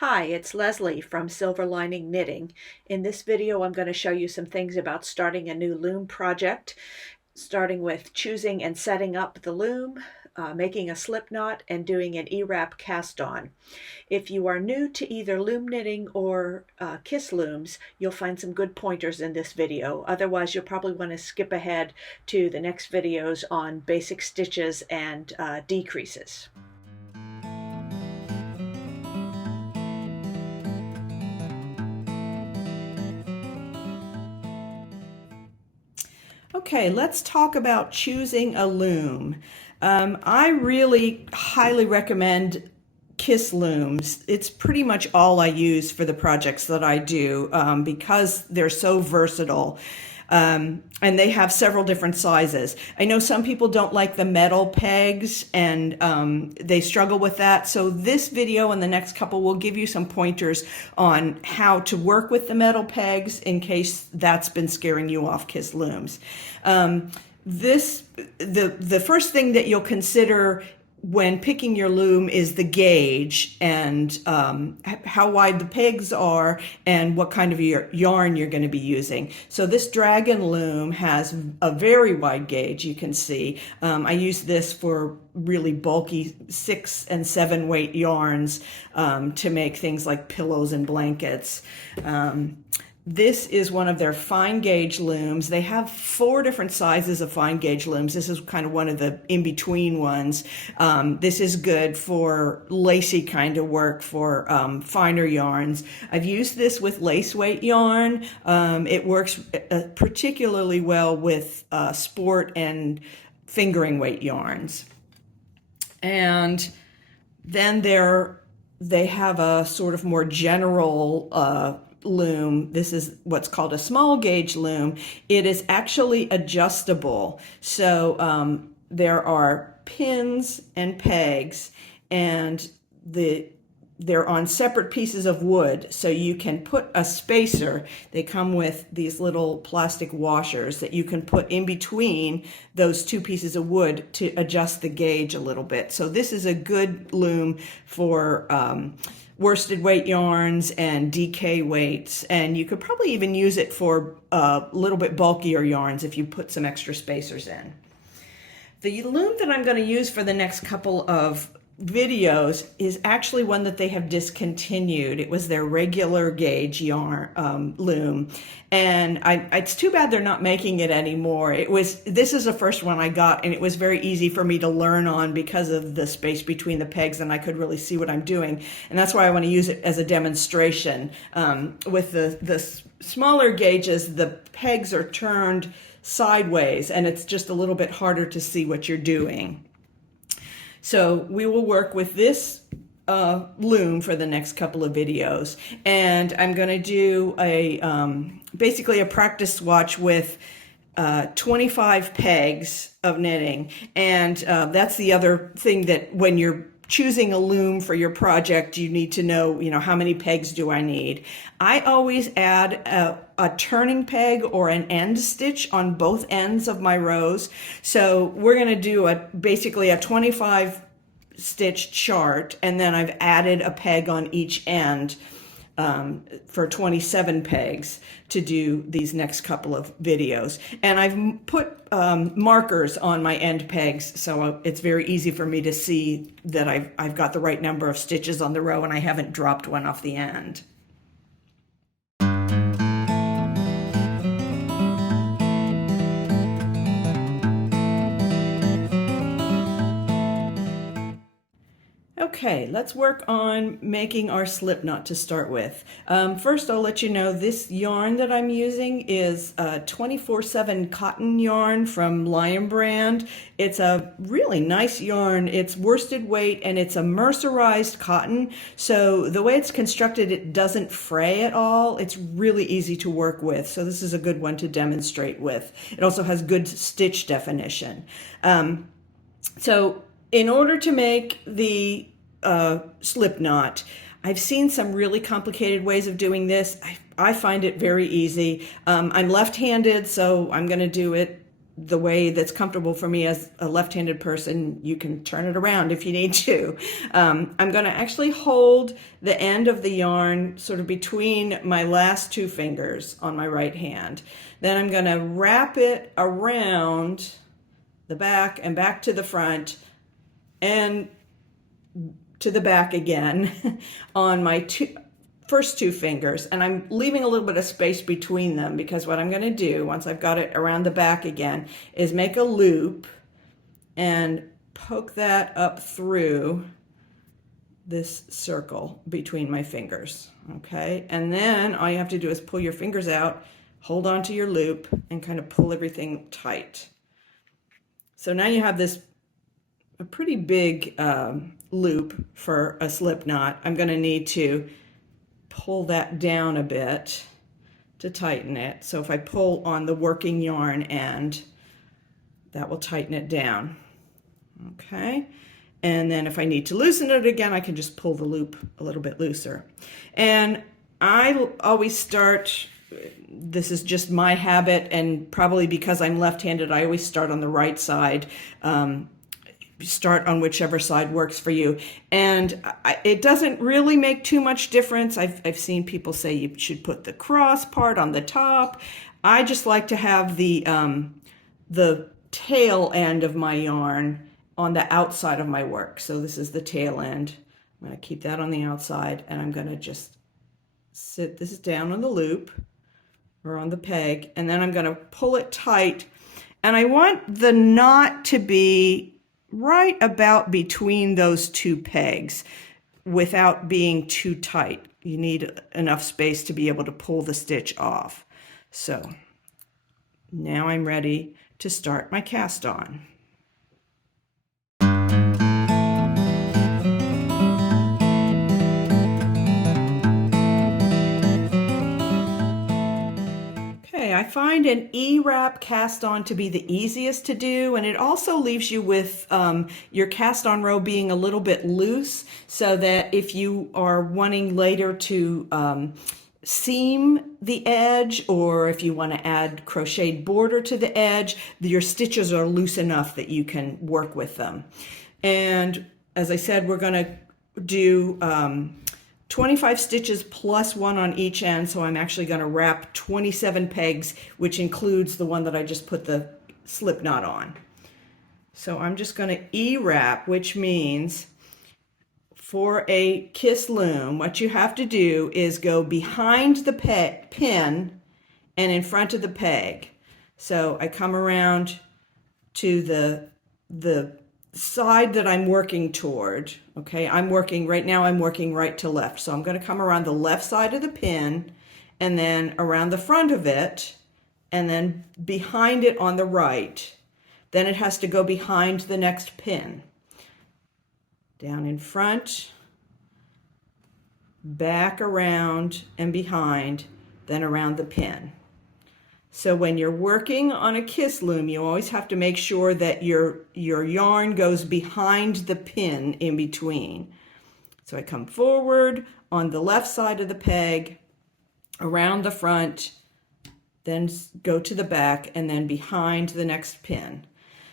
Hi, it's Leslie from Silver Lining Knitting. In this video, I'm going to show you some things about starting a new loom project, starting with choosing and setting up the loom, making a slip knot, and doing an E-wrap cast on. If you are new to either loom knitting or kiss looms, you'll find some good pointers in this video. Otherwise, you'll probably want to skip ahead to the next videos on basic stitches and decreases. Okay, let's talk about choosing a loom. I really highly recommend Kiss looms. It's pretty much all I use for the projects that I do because they're so versatile. And they have several different sizes. I know some people don't like the metal pegs and they struggle with that. So this video and the next couple will give you some pointers on how to work with the metal pegs in case that's been scaring you off Kiss looms. The first thing that you'll consider when picking your loom is the gauge and how wide the pegs are and what kind of yarn you're going to be using. So this Dragon loom has a very wide gauge, you can see. I use this for really bulky 6 and 7 weight yarns to make things like pillows and blankets. This is one of their fine gauge looms. They have 4 different sizes of fine gauge looms. This is kind of one of the in-between ones. This is good for lacy kind of work for finer yarns. I've used this with lace weight yarn. It works particularly well with sport and fingering weight yarns. And then they have a sort of more general loom. This is what's called a small gauge loom. It is actually adjustable. So there are pins and pegs, and they're on separate pieces of wood, so you can put a spacer. They come with these little plastic washers that you can put in between those 2 pieces of wood to adjust the gauge a little bit. So this is a good loom for worsted weight yarns and DK weights, and you could probably even use it for a little bit bulkier yarns if you put some extra spacers in. The loom that I'm going to use for the next couple of videos is actually one that they have discontinued. It was their regular gauge yarn loom, and it's too bad they're not making it anymore. This is the first one I got, and it was very easy for me to learn on because of the space between the pegs, and I could really see what I'm doing, and that's why I want to use it as a demonstration. With the smaller gauges, the pegs are turned sideways, and it's just a little bit harder to see what you're doing. So we will work with this loom for the next couple of videos, and I'm going to do basically a practice swatch with 25 pegs of knitting, and that's the other thing, that when you're choosing a loom for your project, you need to know, how many pegs do I need. I always add a turning peg or an end stitch on both ends of my rows. So we're going to do basically a 25 stitch chart, and then I've added a peg on each end for 27 pegs to do these next couple of videos. And I've put markers on my end pegs, so it's very easy for me to see that I've got the right number of stitches on the row and I haven't dropped one off the end. Okay, let's work on making our slip knot to start with. First, I'll let you know this yarn that I'm using is a 24/7 cotton yarn from Lion Brand. It's a really nice yarn. It's worsted weight and it's a mercerized cotton. So the way it's constructed, it doesn't fray at all. It's really easy to work with. So this is a good one to demonstrate with. It also has good stitch definition. So in order to make the slip knot, I've seen some really complicated ways of doing this. I find it very easy. I'm left-handed, so I'm going to do it the way that's comfortable for me as a left-handed person. You can turn it around if you need to. I'm going to actually hold the end of the yarn sort of between my last two fingers on my right hand. Then I'm going to wrap it around the back and back to the front and to the back again on my first two fingers, and I'm leaving a little bit of space between them, because what I'm going to do once I've got it around the back again is make a loop and poke that up through this circle between my fingers. Okay, and then all you have to do is pull your fingers out, hold on to your loop, and kind of pull everything tight. So now you have this a pretty big loop for a slip knot. I'm going to need to pull that down a bit to tighten it. So if I pull on the working yarn end, that will tighten it down. Okay, and then if I need to loosen it again, I can just pull the loop a little bit looser. And I always start, this is just my habit, and probably because I'm left-handed, I always start on the right side. Start on whichever side works for you, and it doesn't really make too much difference. I've seen people say you should put the cross part on the top. I just like to have the tail end of my yarn on the outside of my work. So this is the tail end. I'm going to keep that on the outside, and I'm going to just sit this down on the loop or on the peg, and then I'm going to pull it tight, and I want the knot to be right about between those two pegs without being too tight. You need enough space to be able to pull the stitch off. So now I'm ready to start my cast on. I find an E-wrap cast on to be the easiest to do, and it also leaves you with your cast on row being a little bit loose, so that if you are wanting later to seam the edge, or if you want to add crocheted border to the edge, your stitches are loose enough that you can work with them. And as I said, we're going to do 25 stitches plus one on each end, so I'm actually going to wrap 27 pegs, which includes the one that I just put the slip knot on. So I'm just going to E-wrap, which means for a kiss loom, what you have to do is go behind the pin and in front of the peg. So I come around to the side that I'm working toward. Okay, right now I'm working right to left. So I'm going to come around the left side of the pin, and then around the front of it, and then behind it on the right. Then it has to go behind the next pin. Down in front, back around and behind, then around the pin. So when you're working on a kiss loom, you always have to make sure that your yarn goes behind the pin in between. So I come forward on the left side of the peg, around the front, then go to the back, and then behind the next pin.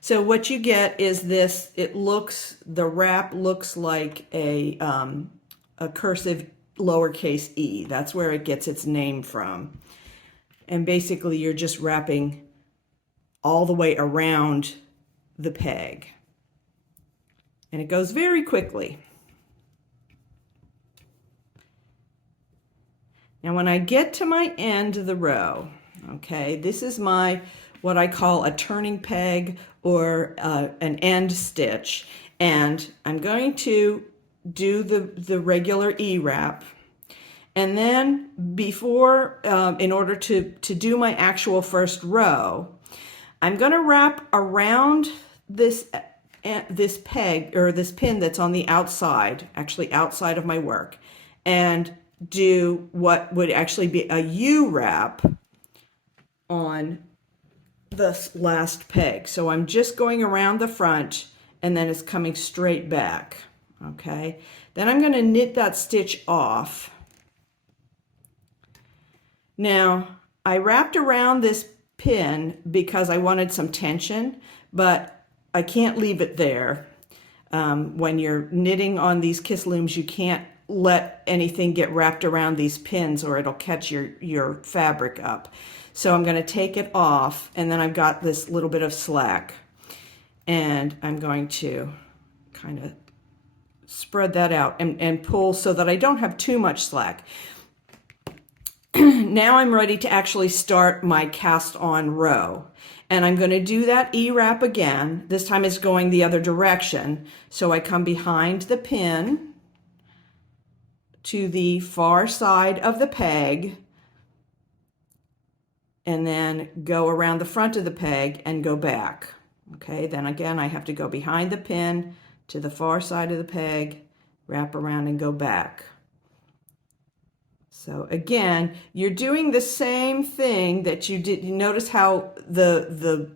So what you get is this, the wrap looks like a cursive lowercase e. That's where it gets its name from. And basically you're just wrapping all the way around the peg. And it goes very quickly. Now when I get to my end of the row, okay, this is what I call a turning peg, or an end stitch. And I'm going to do the regular E-wrap. And then before, in order to do my actual first row, I'm going to wrap around this peg, or this pin that's on the outside, actually outside of my work, and do what would actually be a U-wrap on the last peg. So I'm just going around the front, and then it's coming straight back. Okay, then I'm going to knit that stitch off. Now I wrapped around this pin because I wanted some tension, but I can't leave it there. When you're knitting on these kiss looms, you can't let anything get wrapped around these pins or it'll catch your fabric up. So I'm going to take it off, and then I've got this little bit of slack, and I'm going to kind of spread that out and pull so that I don't have too much slack. Now I'm ready to actually start my cast on row. And I'm going to do that E-wrap again. This time it's going the other direction. So I come behind the pin to the far side of the peg, and then go around the front of the peg and go back. Okay, then again I have to go behind the pin to the far side of the peg, wrap around and go back. So again, you're doing the same thing that you did. You notice how the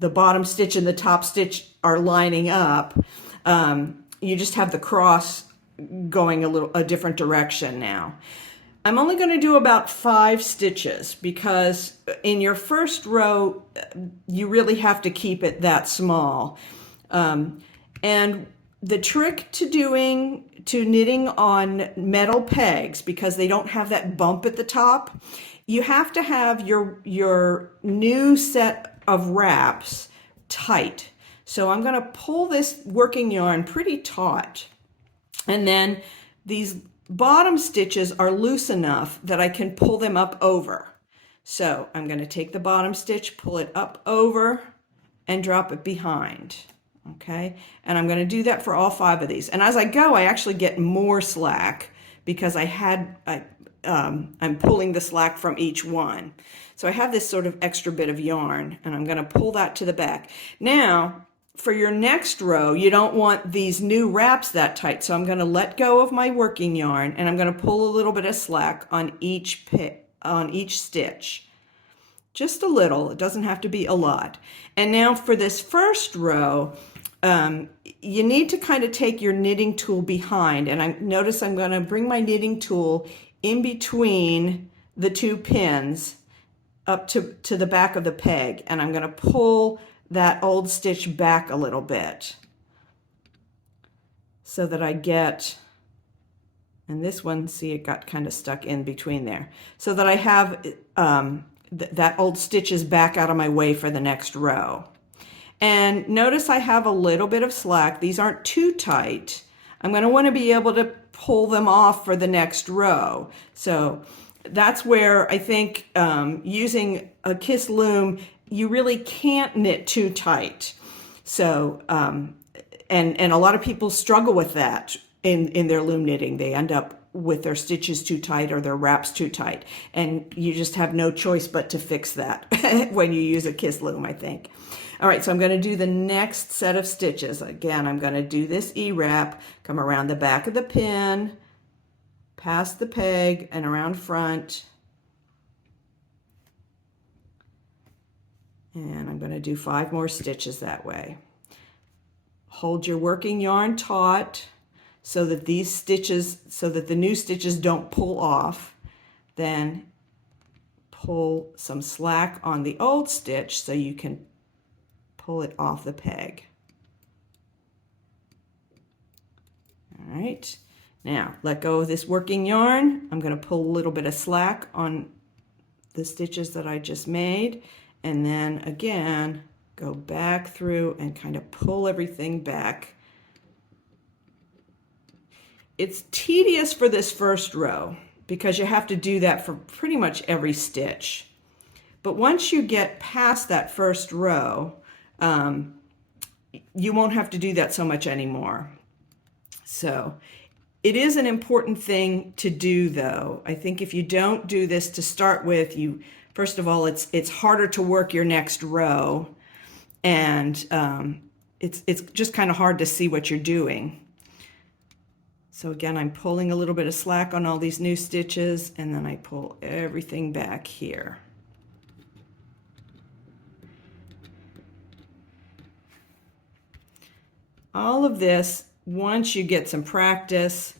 bottom stitch and the top stitch are lining up. You just have the cross going a different direction now. I'm only going to do about 5 stitches because in your first row, you really have to keep it that small. And the trick to knitting on metal pegs, because they don't have that bump at the top, you have to have your new set of wraps tight. So I'm going to pull this working yarn pretty taut, and then these bottom stitches are loose enough that I can pull them up over. So I'm going to take the bottom stitch, pull it up over, and drop it behind. Okay, and I'm going to do that for all 5 of these. And as I go, I actually get more slack because I'm pulling the slack from each one. So I have this sort of extra bit of yarn, and I'm going to pull that to the back. Now, for your next row, you don't want these new wraps that tight, so I'm going to let go of my working yarn, and I'm going to pull a little bit of slack on each stitch. Just a little. It doesn't have to be a lot. And now for this first row, you need to kind of take your knitting tool behind, and notice I'm going to bring my knitting tool in between the 2 pins up to the back of the peg, and I'm going to pull that old stitch back a little bit so that I get, and this one, see, it got kind of stuck in between there, so that I have that old stitch is back out of my way for the next row. And notice I have a little bit of slack. These aren't too tight. I'm going to want to be able to pull them off for the next row. So that's where I think using a Kiss loom, you really can't knit too tight. So, and a lot of people struggle with that in their loom knitting. They end up with their stitches too tight or their wraps too tight. And you just have no choice but to fix that when you use a Kiss loom, I think. All right, so I'm going to do the next set of stitches. Again, I'm going to do this E-wrap, come around the back of the pin, past the peg, and around front. And I'm going to do 5 more stitches that way. Hold your working yarn taut so that the new stitches don't pull off. Then pull some slack on the old stitch so you can pull it off the peg. All right, now let go of this working yarn. I'm going to pull a little bit of slack on the stitches that I just made, and then again go back through and kind of pull everything back. It's tedious for this first row because you have to do that for pretty much every stitch. But once you get past that first row, you won't have to do that so much anymore. So it is an important thing to do, though. I think if you don't do this to start with, first of all, it's harder to work your next row, and it's just kind of hard to see what you're doing. So again, I'm pulling a little bit of slack on all these new stitches, and then I pull everything back here. All of this, once you get some practice,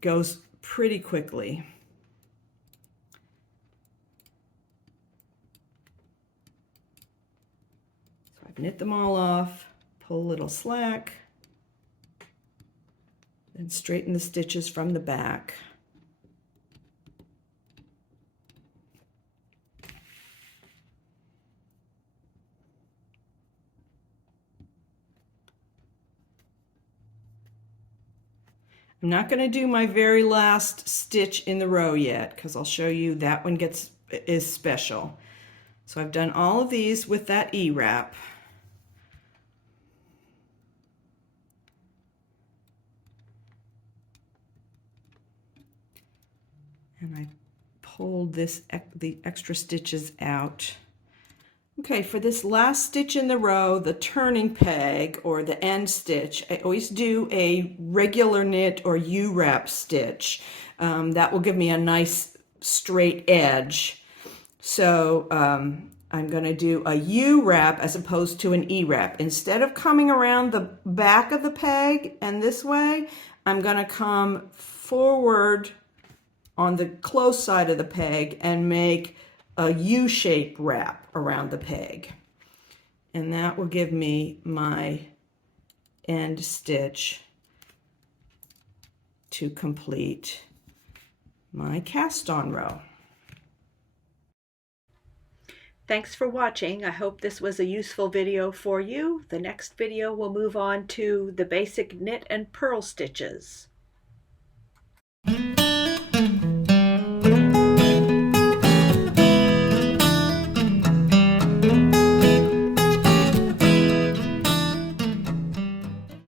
goes pretty quickly. knit them all off, pull a little slack, and straighten the stitches from the back. I'm not going to do my very last stitch in the row yet because I'll show you that one is special. So I've done all of these with that E-wrap. And I pulled the extra stitches out. Okay, for this last stitch in the row, the turning peg or the end stitch, I always do a regular knit or U-wrap stitch. That will give me a nice straight edge. So I'm going to do a U-wrap as opposed to an E-wrap. Instead of coming around the back of the peg and this way, I'm going to come forward on the close side of the peg and make a U-shaped wrap around the peg. And that will give me my end stitch to complete my cast on row. Thanks for watching. I hope this was a useful video for you. The next video will move on to the basic knit and purl stitches.